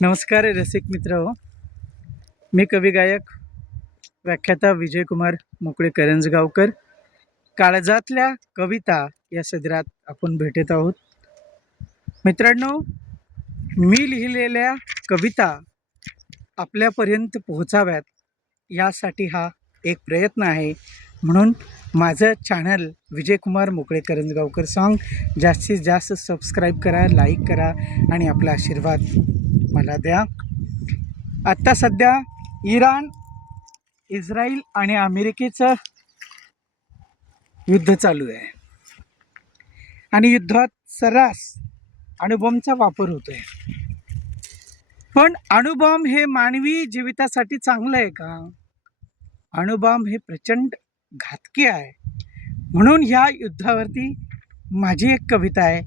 नमस्कार रसिक मित्र हो. मी कवी गायक व्याख्याता विजयकुमार मोकळे करंजगावकर. काळजातल्या कविता या सदरात आपण भेटत आहोत. मित्रांनो, मी लिहिलेल्या कविता आपल्यापर्यंत पोहोचाव्यात यासाठी हा एक प्रयत्न आहे. म्हणून माझं चॅनल विजयकुमार मोकळे करंजगावकर सॉन्ग जास्तीत जास्त सबस्क्राईब करा, लाईक करा आणि आपला आशीर्वाद मला द्या. आत्ता सध्या इराण, इस्रायल आणि अमेरिकेचं युद्ध चालू आहे आणि युद्धात सर्रास अणुबॉम्बचा वापर होतोय. पण अणुबॉम्ब हे मानवी जीवितासाठी चांगलं आहे का? अणुबॉम्ब हे प्रचंड घातकी आहे. म्हणून ह्या युद्धावरती माझी एक कविता आहे,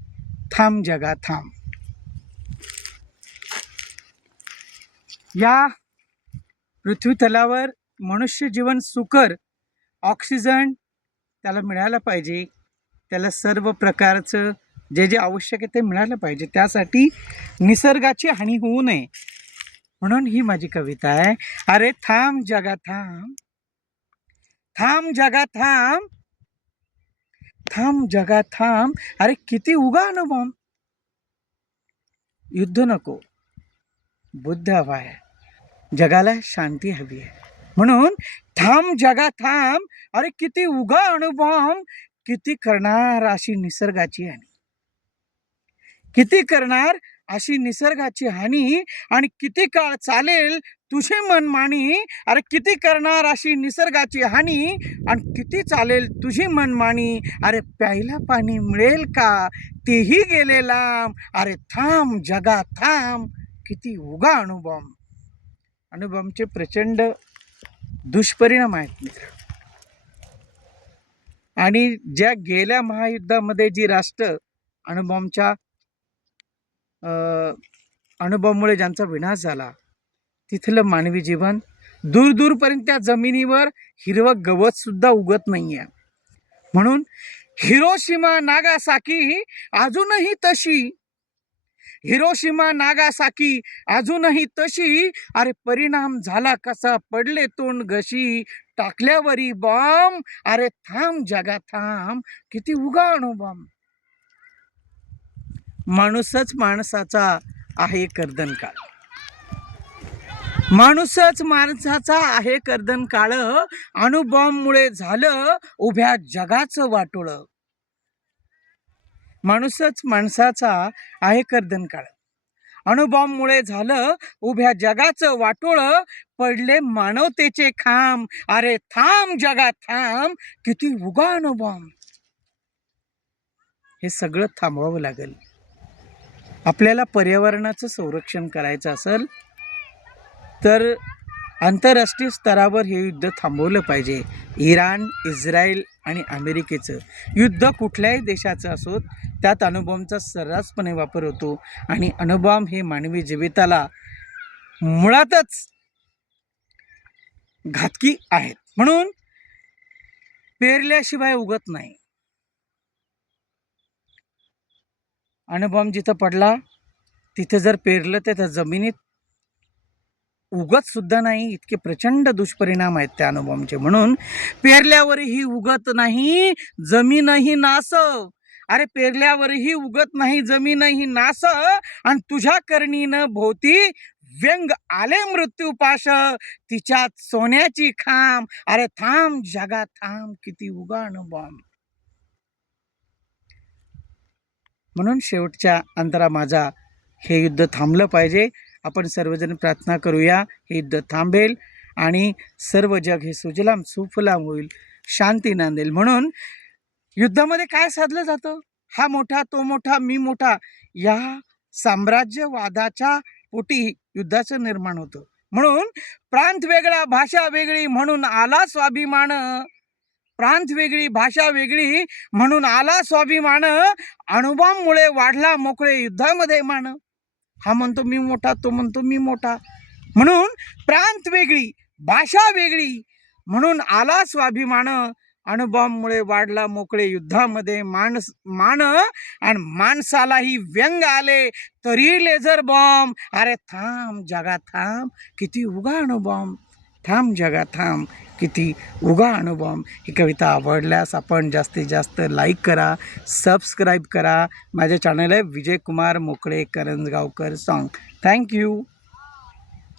थांब जगा थांब. या पृथ्वीतलावर मनुष्य जीवन सुकर, ऑक्सिजन त्याला मिळालं पाहिजे. त्याला सर्व प्रकारचं जे जे आवश्यक आहे ते मिळालं पाहिजे. त्यासाठी निसर्गाची हानी होऊ नये म्हणून ही माझी कविता आहे. अरे थांब जगा थांब, थांब जगा थांब, थांब जगा थांब. अरे किती उगा अणुबॉम्ब. युद्ध नको, बुद्ध हवा आहे. जगाला शांती हवी आहे. म्हणून थांब जगा थांब. अरे किती उगा अणुबॉम्ब. किती करणार अशी निसर्गाची हानी, किती करणार अशी निसर्गाची हानी. आणि किती काळ चालेल तुझी मनमानी. अरे किती करणार अशी निसर्गाची हानी आणि किती चालेल तुझी मनमानी. अरे प्यायला पाणी मिळेल का तेही गेले लांब. अरे थांब जगा थांब, किती उगा अणुबॉम्ब. अणुबॉम्बचे प्रचंड दुष्परिणाम आहेत मित्र. आणि ज्या गेल्या महायुद्धामध्ये जी राष्ट्र अणुबॉम्बच्या अणुबॉम्बमुळे ज्यांचा विनाश झाला, तिथलं मानवी जीवन दूर दूरपर्यंत त्या जमिनीवर हिरवं गवत सुद्धा उगत नाही आहे. म्हणून हिरोशिमा नागासाकी अजूनही तशी, हिरोशिमा नागासाकी अजूनही तशी. अरे परिणाम झाला कसा, पडले तोंड घशी, टाकल्यावरी बॉम्ब. अरे थांब जगा थांब, किती उगा अणुबॉम्ब. माणूसच माणसाचा आहे कर्दन काळ, माणूसच माणसाचा आहे कर्दन काळ. अणुबॉम्बमुळे झालं उभ्या जगाचं वाटोळं. माणूसच माणसाचा आहे कर्दन काळ. अणुबॉम्बमुळे झालं उभ्या जगाचं वाटोळं. पडले मानवतेचे खांब. अरे थांब जगा थांब, किती उगा अणुबॉम्ब. हे सगळं थांबवावं लागेल. आपल्याला पर्यावरणाचं संरक्षण करायचं असेल तर आंतरराष्ट्रीय स्तरावर हे युद्ध थांबवलं पाहिजे. इराण, इस्रायल आणि अमेरिकेचं युद्ध कुठल्याही देशाचं असो, त्यात अणुबॉम्बचा सर्रासपणे वापर होतो. आणि अणुबॉम्ब हे मानवी जीविताला मुळातच घातकी आहेत. म्हणून पेरल्याशिवाय उगत नाही. अणुबॉम्ब जिथं पडला तिथं जर पेरलं तर त्या जमिनीत उगत सुद्धा नाही. इतके प्रचंड दुष्परिणाम आहेत त्या अणुबॉम्बचे. म्हणून पेरल्यावरही उगत नाही जमीनही नास. अरे पेरल्यावरही उगत नाही जमीनही नास. आणि तुझ्या करणीनं भोवती व्यंग आले मृत्यूपाश, तिच्यात सोन्याची खांब. अरे थांब जगा थांब, किती उगा अणुबॉम्ब. म्हणून शेवटच्या अंतरा माझा, हे युद्ध थांबलं पाहिजे. आपण सर्वजण प्रार्थना करूया, हे युद्ध थांबेल आणि सर्व जग हे सुजलाम सुफलाम होईल, शांती नांदेल. म्हणून युद्धामध्ये काय साधलं जातं? हा मोठा तो मोठा मी मोठा, या साम्राज्यवादाच्या पोटी युद्धाचं निर्माण होतं. म्हणून प्रांत वेगळा भाषा वेगळी म्हणून आला स्वाभिमान. प्रांत वेगळी भाषा वेगळी म्हणून आला स्वाभिमान. अणुबॉम्बमुळे वाढला मोकळे युद्धामध्ये मान. हा म्हणतो मी मोठा, तो म्हणतो मी मोठा. म्हणून प्रांत वेगळी भाषा वेगळी म्हणून आला स्वाभिमान. अणुबॉम्बमुळे वाढला मोकळे युद्धामध्ये मान आणि माणसालाही व्यंग आले तरी लेझर बॉम्ब. अरे थांब जगा थांब, किती उगा अणुबॉम्ब. थांब जगा थांब, किती उगा अणुबॉम्ब. ही कविता आवडल्यास आपण जास्तीत जास्त लाईक करा, सबस्क्राईब करा. माझे चॅनल आहे विजय कुमार मोकळे करंजगावकर सॉन्ग. थँक्यू.